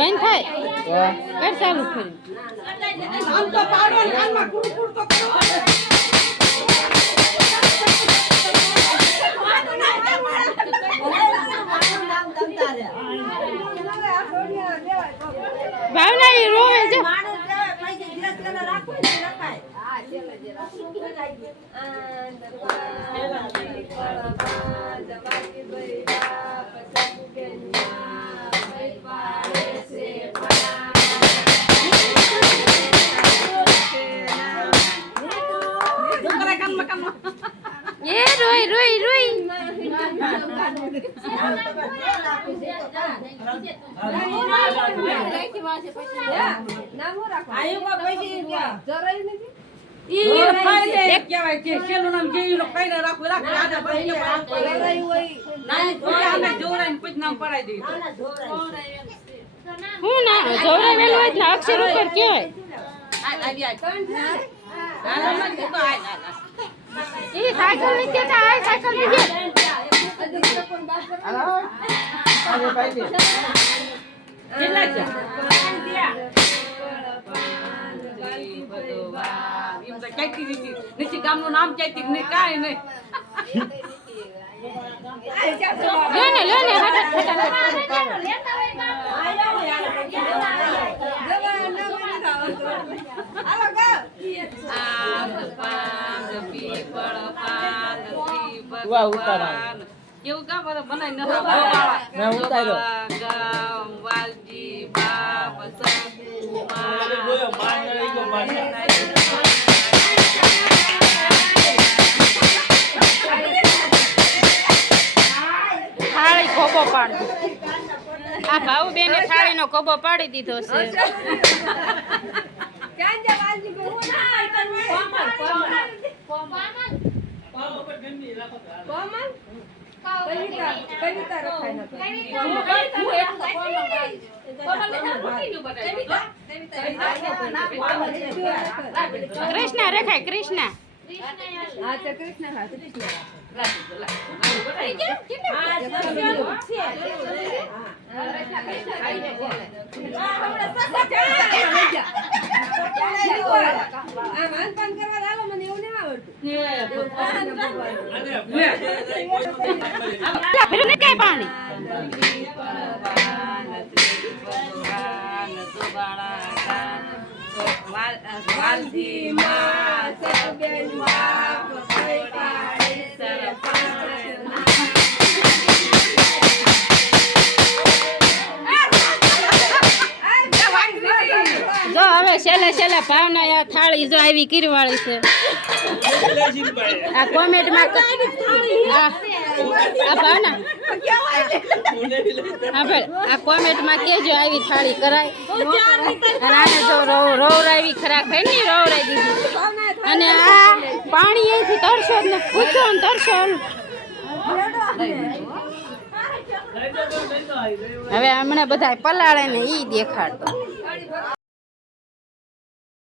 બંધ થાય કર ચાલુ કરી ભાવના એ રોવે છે એ રોઈ રોઈ રોઈ હું ના જોરાવેલું હોય ને અક્ષર ઉપર કેવાય એ સાયકલ નીચે તો આ સાયકલ નીચે નીચે ગામનું નામ ચૈતી ને કાંઈ નહીં લે ને કેવું કામ બનાવી વાલજી બાપ થાળી ખોબો પાડ આ ભાવ બેને થાળીનો ખોબો પાડી દીધો છે કૃષ્ણ રખાય કૃષ્ણ પાણી જો હવે છેલ્લે ભાવના આ થાળી જો આવી કીરવાળી છે આ કોમેન્ટમાં આ ભાવના હા ભાઈ આ કોમેન્ટમાં કેજો આવી થાળી કરાય અને આને જો રોવરાવી ખરા ખાઈ ને રોવરાઈ દીધી અને આ પાણી અહીંથી તરશો ને પૂછો ને તરશો હવે હમણાં બધા પલાળે ને ઈ દેખાડતો